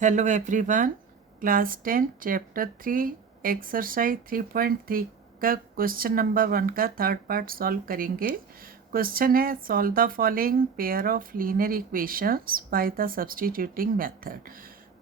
Hello everyone, class 10 chapter 3 exercise 3.3 का question number 1 का third part solve करेंगे। Question है solve the following pair of linear equations by the substituting method.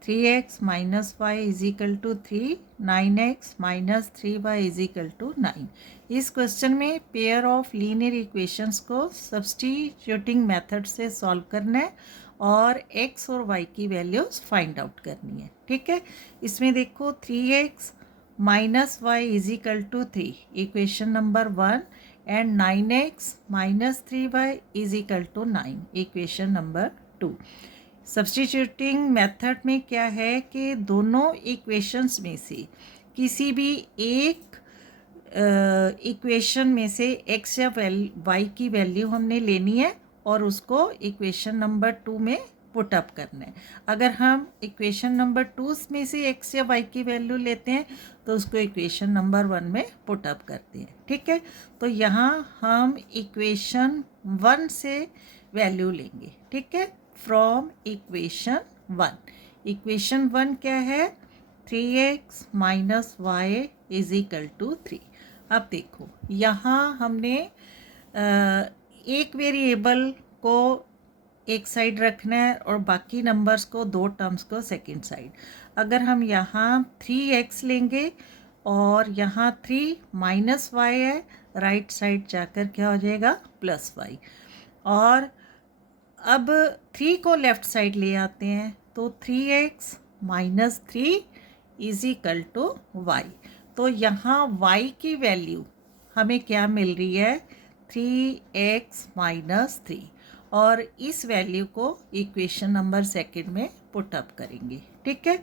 3x minus y is equal to 3, 9x minus 3y is equal to 9। इस question में pair of linear equations को substituting method से solve करना है और x और y की values find out करनी है। ठीक है, इसमें देखो 3x minus y is equal to 3 equation number 1 and 9x minus 3y is equal to 9 equation number 2। Substituting method में क्या है कि दोनों इक्वेशंस में से किसी भी एक इक्वेशन में से x या y की वैल्यू हमने लेनी है और उसको इक्वेशन नंबर 2 में पुट अप करना है। अगर हम इक्वेशन नंबर 2 में से x या y की वैल्यू लेते हैं तो उसको इक्वेशन नंबर 1 में पुट अप करते हैं। ठीक है, तो यहाँ हम इक्वेशन 1 से वैल्यू लेंगे। ठीक है, फ्रॉम इक्वेशन 1। इक्वेशन 1 क्या है? 3x minus y is equal to 3। अब देखो, यहाँ हमने एक वेरिएबल को एक साइड रखना है और बाकी नंबर्स को, दो टर्म्स को सेकंड साइड। अगर हम यहाँ 3x लेंगे और यहाँ 3 माइनस वाई है, राइट साइड जाकर क्या हो जाएगा? Plus y. और अब 3 को लेफ़्ट साइड ले आते हैं तो 3x minus 3 is equal to y. तो यहाँ y की वैल्यू हमें क्या मिल रही है? 3x minus 3। और इस वैल्यू को इक्वेशन नंबर 2 में पुट अप करेंगे। ठीक है,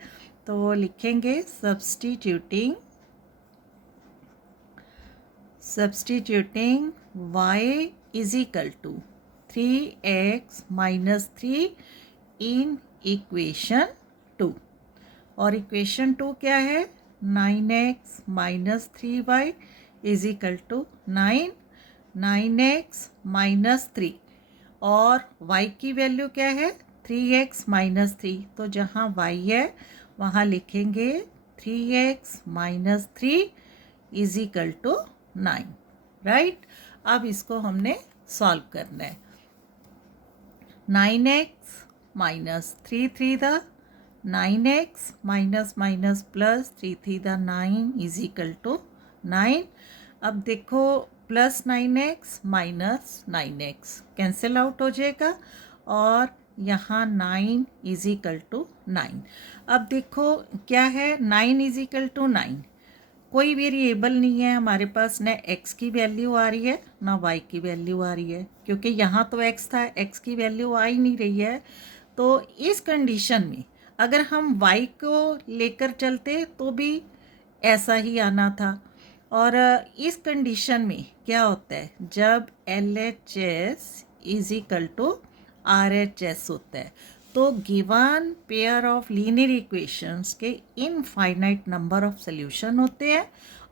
तो लिखेंगे substituting y is equal to 3x minus 3 in equation 2। और इक्वेशन 2 क्या है? 9x minus 3y is equal to 9, 9x minus 3 और y की वैल्यू क्या है? 3x minus 3। तो जहाँ y है वहाँ लिखेंगे 3x minus 3 is equal to 9। Right, अब इसको हमने सॉल्व करना है। 9x minus 3 3 the 9x minus minus plus 3 3 the 9 is equal to 9। अब देखो, plus 9x minus 9x cancel out हो जाएगा और यहाँ 9 इज इक्वल टू 9। अब देखो क्या है? 9 इज इक्वल टू 9, कोई वेरिएबल नहीं है हमारे पास, न x की वैल्यू आ रही है ना y की वैल्यू आ रही है, क्योंकि यहाँ तो x था, x की वैल्यू आ ही नहीं रही है। तो इस कंडीशन में अगर हम y को लेकर चलते तो भी ऐसा ही आना था। और इस कंडीशन में क्या होता है? जब LHS is equal to RHS होता है तो given pair of linear equations के इनफाइनाइट नंबर ऑफ सॉल्यूशन होते हैं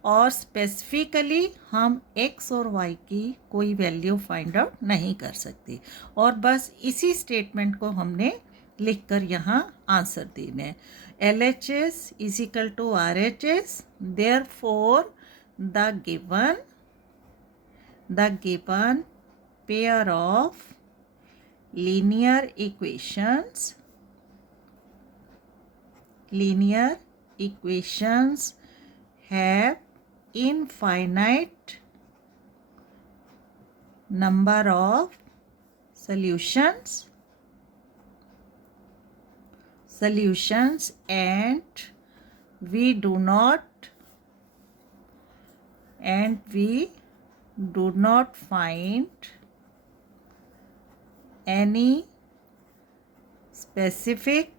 और स्पेसिफिकली हम x और y की कोई वैल्यू फाइंड आउट नहीं कर सकते। और बस इसी स्टेटमेंट को हमने लिखकर यहाँ आंसर देना है। LHS is equal to RHS, therefore the given pair of linear equations have infinite number of solutions and we do not find any specific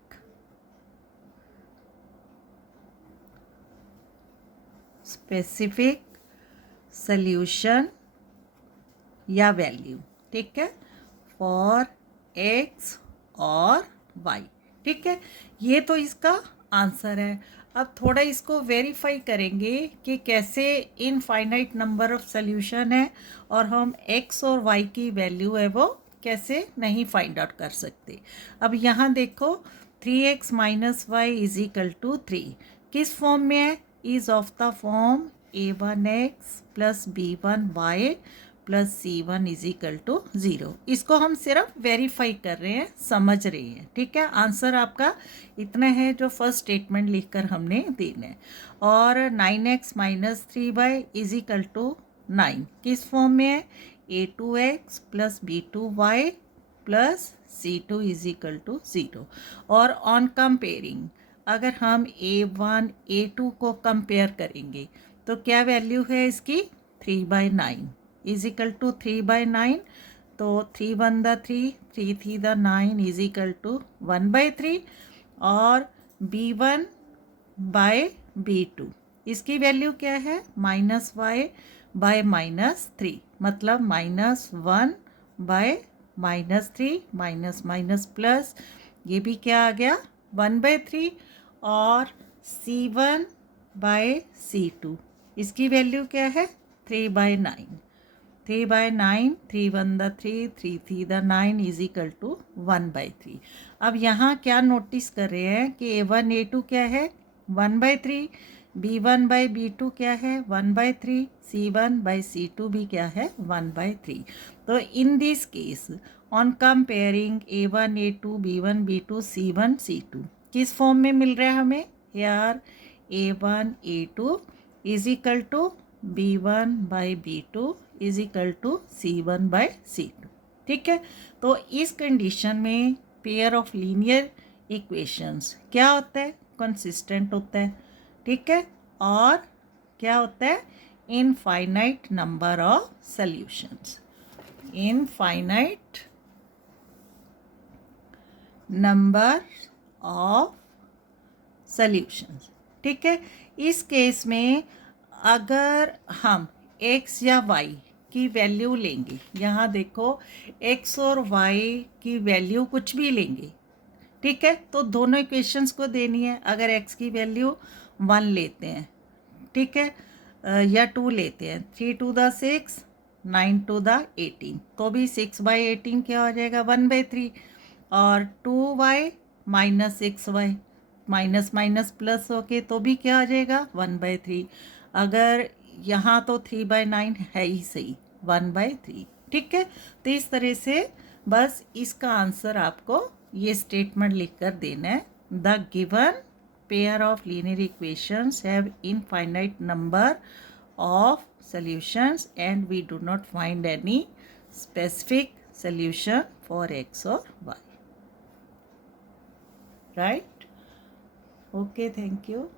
solution या वैल्यू। ठीक है, फॉर x और y। ठीक है, ये तो इसका आंसर है। अब थोड़ा इसको वेरीफाई करेंगे कि कैसे इनफाइनाइट नंबर ऑफ सॉल्यूशन है और हम x और y की वैल्यू है वो कैसे नहीं फाइंड आउट कर सकते। अब यहाँ देखो 3x minus y is equal to 3 किस फॉर्म में है? Is of the form a1x plus b1y plus c1 is equal to 0। इसको हम सिर्फ वेरीफाई कर रहे हैं, समझ रहे हैं, ठीक है। आंसर आपका इतना है जो फर्स्ट स्टेटमेंट लिखकर हमने देना है। और 9x minus 3y is equal to 9 किस फॉर्म में है? a2x plus b2y plus c2 is equal to 0। और ऑन कंपेयरिंग अगर हम a1 a2 को कंपेयर करेंगे तो क्या वैल्यू है इसकी? 3/9 इज इक्वल टू 3/9। तो 3 1 the 3 3 3 the 9 is equal to 1/3। और b1 बाय b2 इसकी वैल्यू क्या है? माइनस वाई बाय माइनस 3 मतलब -1 बाय -3 माइनस माइनस प्लस ये भी क्या आ गया? 1/3। और c1 बाय c2 इसकी वैल्यू क्या है? 3/9 3/9 3 1 the 3 3 3 the 9 is equal to 1/3। अब यहाँ क्या नोटिस कर रहे हैं कि a1 a2 क्या है? 1/3। b1 बाई b2 क्या है? 1/3। c1 बाई c2 भी क्या है? 1/3। तो in this case on comparing a1 a2 b1 b2 c1 c2 किस फॉर्म में मिल रहा है हमें? यार a1 a2 is equal to b1 by b2 is equal to c1 by c2, ठीक है। तो इस कंडीशन में पेयर ऑफ लीनियर इक्वेशंस क्या होता है? कंसिस्टेंट होता है, ठीक है। और क्या होता है? Infinite number of solutions, infinite number of solutions, ठीक है। इस केस में अगर हम x या y की वैल्यू लेंगे, यहाँ देखो x और y की वैल्यू कुछ भी लेंगे, ठीक है, तो दोनों इक्वेशंस को देनी है। अगर x की वैल्यू 1 लेते हैं, ठीक है, या 2 लेते हैं, 3 2 द 6 9 2 द 18 तो भी 6/18 क्या हो जाएगा? 1/3। और 2y minus 6y minus minus plus होके तो भी क्या आ जाएगा? 1/3। अगर यहाँ तो 3/9 है ही सही, 1/3, ठीक है। तो इस तरह से बस इसका आंसर आपको ये स्टेटमेंट लिखकर देना है। The given pair of linear equations have infinite number of solutions and we do not find any specific solution for x or y, right? Okay, thank you.